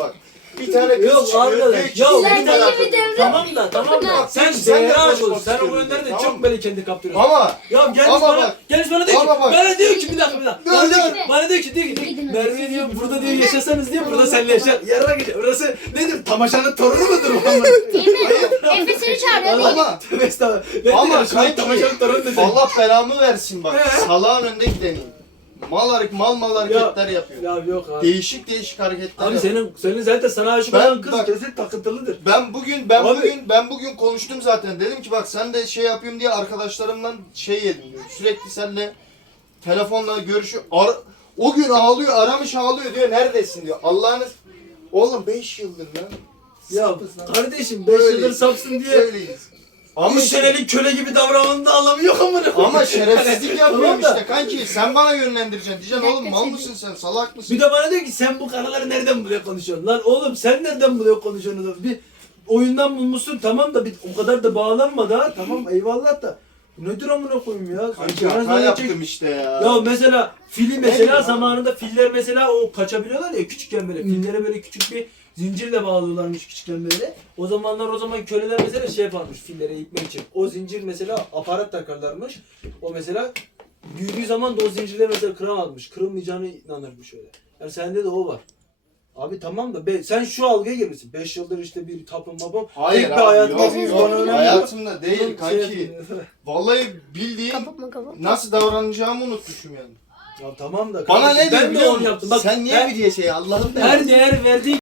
bak. Bir tane kız Yok çıkıyor. arkadaş. diyor ki, Ya seni bir merak dakika. Tamam da tamam da. Bak, Sen sen de değer konuşmak ol. Sen o istiyorum yönlerde diyor, çok tamam. böyle kendi kaptırıyorsun. Ama Ya gelmiş Ama bana, bak. gelmiş bana diyor ki, Ama bak. bana diyor ki bir dakika bir dakika. Dur, Bana diyor ki, dur. bana diyor ki, diyor ki, diyor ki, Gidin, Merve diyor burada diyor yaşasanız diyor burada seninle yaşar. Yarına geçer. Burası nedir? Tamaşanın torunu mudur? Değil mi? Efe seni çağırıyor. mi? ama Tövbe estağfurullah. Ne Ama diyor? Kanki, tamaşanın torunu dedi. Allah belamı versin bak. He. Salağın önünde gidelim. Mal, harek- mal mal hareketler yapıyor. Ya yok abi. Değişik değişik hareketler Abi yapıyor. senin senin zaten sana aşık Ben- olan kız bak- kesin takıntılıdır. Ben bugün ben Abi- bugün ben bugün konuştum zaten. Dedim ki bak sen de şey yapayım diye arkadaşlarımdan şey yedim diyor. Sürekli seninle telefonla görüşüyor. Ara- o gün ağlıyor, aramış ağlıyor diyor. Neredesin diyor. Allah'ınız Oğlum 5 yıldır lan. Ya Sapız lan. kardeşim 5 Öyleyiz. yıldır sapsın diye Öyleyiz. Ama 3 işte, senelik köle gibi davranmanın da anlamı yok amına koyayım. ama şerefsizlik yapıyorum Tamam da- işte kanki. Sen bana yönlendireceksin. Diyeceksin oğlum mal sen- mısın sen? Salak mısın? Bir de bana diyor ki sen bu karaları nereden buraya konuşuyorsun? Lan oğlum sen nereden buraya konuşuyorsun? Bir oyundan bulmuşsun tamam da bir, o kadar da bağlanma da tamam eyvallah da. Nedir amına koyayım ya? Kanki Biraz hata yaptım işte ya. Ya mesela fili mesela zamanında filler mesela o kaçabiliyorlar ya küçükken böyle fillere böyle küçük bir zincirle bağlıyorlarmış küçükken böyle. O zamanlar o zaman köleler mesela şey yaparmış fillere gitmek için. O zincir mesela aparat takarlarmış. O mesela büyüdüğü zaman da o zincirle mesela kıramazmış. Kırılmayacağını inanırmış öyle. Yani sende de o var. Abi tamam da be, sen şu algıya girmişsin. 5 yıldır işte bir tapın mabam. Hayır Tek bir abi, hayatımda yok, yok. bana önemli. Hayatımda değil kanki. şey- Vallahi bildiğin Kapatma kapatma. nasıl davranacağımı unutmuşum yani. ya tamam da. Bana kardeşim, ne diyor ben de biliyor onu musun? yaptım. Bak, Sen niye her, bir diye şey Allah'ım her değer verdiğin